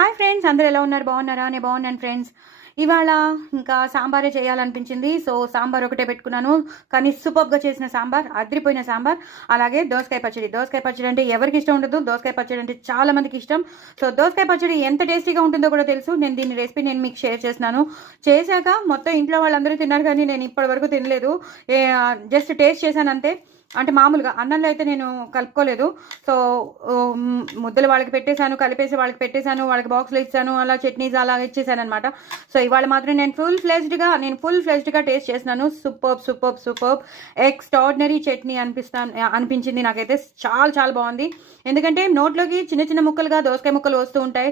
Hi friends, అందరూ ఎలా ఉన్నారు? బాగున్నారా? నేను బాగున్నాను ఫ్రెండ్స్. ఇవాళ ఇంకా సాంబారే చేయాలనిపించింది. సో సాంబార్ ఒకటే పెట్టుకున్నాను. కానీ సూపర్గా చేసిన సాంబార్, అదిరిపోయిన సాంబార్. అలాగే దోసకాయ పచ్చడి. దోసకాయ పచ్చడి అంటే ఎవరికి ఇష్టం ఉండదు? దోసకాయ పచ్చడి అంటే చాలా మందికి ఇష్టం. సో దోసకాయ పచ్చడి ఎంత టేస్టీగా ఉంటుందో కూడా తెలుసు. దీని రెసిపీ నేను మీకు షేర్ చేస్తున్నాను. చేశాక మొత్తం ఇంట్లో వాళ్ళందరూ తిన్నారు, కానీ నేను ఇప్పటి వరకు తినలేదు. జస్ట్ టేస్ట్ చేశాను అంతే. అంటే మామూలుగా అన్నంలో అయితే నేను కలుపుకోలేదు. సో ముద్దలు వాళ్ళకి పెట్టేశాను, కలిపేసి వాళ్ళకి పెట్టేశాను, వాళ్ళకి బాక్స్లో ఇచ్చాను, అలా చట్నీస్ అలా ఇచ్చేసాను అనమాట. సో ఇవాళ మాత్రం నేను ఫుల్ ఫ్లెజ్డ్గా టేస్ట్ చేసినాను. సూపర్ ఎక్స్ట్రాడినరీ చట్నీ అనిపించింది నాకైతే. చాలా చాలా బాగుంది. ఎందుకంటే నోట్లోకి చిన్న చిన్న ముక్కలుగా దోసకాయ ముక్కలు వస్తూ ఉంటాయి.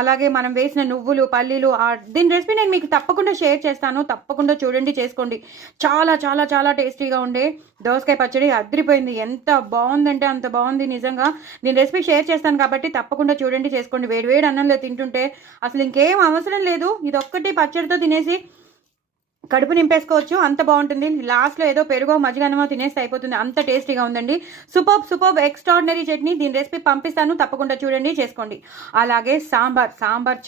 అలాగే మనం వేసిన నువ్వులు, పల్లీలు. దీని రెసిపీ నేను మీకు తప్పకుండా షేర్ చేస్తాను. తప్పకుండా చూడండి, చేసుకోండి. చాలా చాలా చాలా టేస్టీగా ఉండే దోసకాయ పచ్చడి అదిరిపోయింది. ఎంత బాగుందంటే అంత బాగుంది నిజంగా. నేను రెసిపీ షేర్ చేస్తాను కాబట్టి తప్పకుండా చూడండి, చేసుకోండి. వేడివేడి అన్నంలో తింటుంటే అసలు ఇంకేం అవసరం లేదు. ఇది ఒక్కటి పచ్చడితో తినేసి కడుపు నింపేసుకోవచ్చు, అంత బాగుంటుంది. లాస్ట్లో ఏదో పెరుగో మజ్జిగనమో తినేస్తే అయిపోతుంది. అంత టేస్టీగా ఉందండి. Super extraordinary chutney. దీని రెసిపీ పంపిస్తాను, తప్పకుండా చూడండి, చేసుకోండి. అలాగే సాంబార్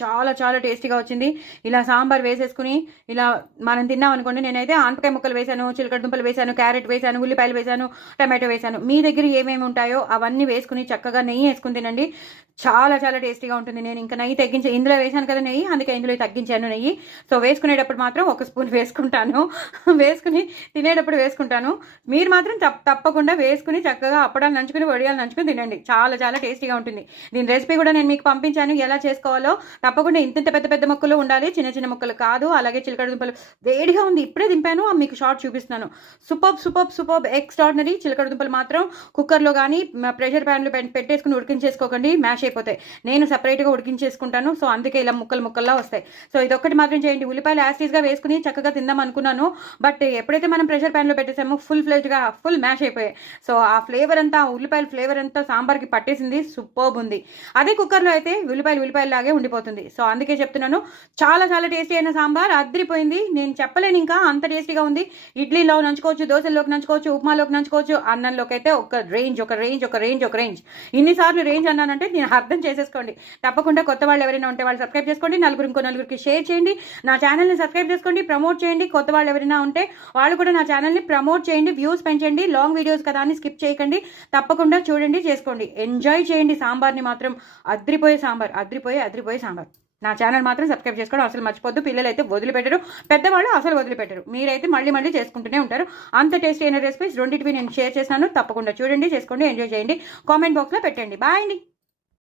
చాలా చాలా టేస్టీగా వచ్చింది. ఇలా సాంబార్ వేసేసుకుని ఇలా మనం తిన్నాం అనుకోండి. నేనైతే ఆనపకాయ ముక్కలు వేసాను, చిలకడ దుంపలు వేసాను, క్యారెట్ వేసాను, ఉల్లిపాయలు వేసాను, టమాటో వేసాను. మీ దగ్గర ఏమేమి ఉంటాయో అవన్నీ వేసుకుని చక్కగా నెయ్యి వేసుకుని తినండి. చాలా చాలా టేస్టీగా ఉంటుంది. నేను ఇంకా నెయ్యి తగ్గించి ఇందులో వేసాను కదా నెయ్యి, అందుకే ఇందులో తగ్గించాను నెయ్యి. సో వేసుకునేటప్పుడు మాత్రం ఒక స్పూన్ వేసుకుంటాను, వేసుకుని తినేటప్పుడు వేసుకుంటాను. మీరు మాత్రం తప్పకుండా వేసుకుని చక్కగా అప్పడాలు నంచుకుని, వడియాలు నంచుకుని తినండి. చాలా చాలా టేస్టీగా ఉంటుంది. దీని రెసిపీ కూడా నేను మీకు పంపించాను, ఎలా చేసుకోవాలో. తప్పకుండా ఇంత పెద్ద పెద్ద ముక్కలు ఉండాలి, చిన్న చిన్న ముక్కలు కాదు. అలాగే చిలకడ దుంపలు వేడిగా ఉంది, ఇప్పుడే దింపాను, మీకు షార్ట్ చూపిస్తున్నాను. Super extraordinary. చిలకడ దుంపలు మాత్రం కుక్కర్లో కానీ ప్రెషర్ ప్యాన్లో పెట్టేసుకుని ఉడికించేసుకోకండి, మ్యాష్ అయిపోతాయి. నేను సపరేట్గా ఉడికించేసుకుంటాను. సో అందుకే ఇలా ముక్కల్లా వస్తాయి. సో ఇదొక్కటి మాత్రం చేయండి. ఉల్లిపాయలు యాస్టీస్గా వేసుకుని చక్కగా తిందాం అనుకున్నాను. బట్ ఎప్పుడైతే మనం ప్రెషర్ ప్యాన్లో పెట్టేసామో ఫుల్ మ్యాష్ అయిపోయాయి. సో ఆ ఫ్లేవర్ అంతా, ఉల్లిపాయల ఫ్లేవర్ అంతా సాంబార్కి పట్టేసింది. సూపర్బ్ ఉంది. అదే కుక్కర్లో అయితే ఉల్లిపాయలు లాగే ఉండిపోతుంది. సో అందుకే చెప్తున్నాను, చాలా చాలా టేస్టీ అయిన సాంబార్ అదిరిపోయింది. నేను చెప్పలేను ఇంకా, అంత టేస్టీగా ఉంది. ఇడ్లీలో నంచుకోవచ్చు, దోశల్లోకి నంచుకోవచ్చు, ఉప్మాలోకి నంచుకోవచ్చు, అన్నంలోకి అయితే ఒక రేంజ్. ఇన్నిసార్లు రేంజ్ అన్నానంటే నేను అర్థం చేసేసుకోండి. తప్పకుండా కొత్త వాళ్ళు ఎవరైనా ఉంటే వాళ్ళు సబ్స్క్రైబ్ చేసుకోండి, ఇంకో నలుగురికి షేర్ చేయండి, నా ఛానల్ని సబ్స్క్రైబ్ చేసుకోండి, ప్రమోట్ చేయండి. కొత్త వాళ్ళు ఎవరైనా ఉంటే వాళ్ళు కూడా నా ఛానల్ని ప్రమోట్ చేయండి, వ్యూస్ పెంచండి. లాంగ్ వీడియోస్ కదా అని స్కిప్ చేయకండి, తప్పకుండా చూడండి, చేసుకోండి, ఎంజాయ్ చేయండి. సాంబార్ని మాత్రం అదిరిపోయే సాంబార్. నా ఛానల్ మాత్రం సబ్స్క్రైబ్ చేసుకోవడం అసలు మర్చిపోద్దు. పిల్లలు అయితే వదిలిపెట్టరు, పెద్దవాళ్ళు అసలు వదిలిపెట్టరు. మీరైతే మళ్ళీ చేసుకుంటూనే ఉంటారు. అంత టేస్టీ అయిన రెసిపీస్ రెండింటివి నేను షేర్ చేశాను. తప్పకుండా చూడండి, చేసుకోండి, ఎంజాయ్ చేయండి. కామెంట్ బాక్స్లో పెట్టండి. బాయ్ అండి.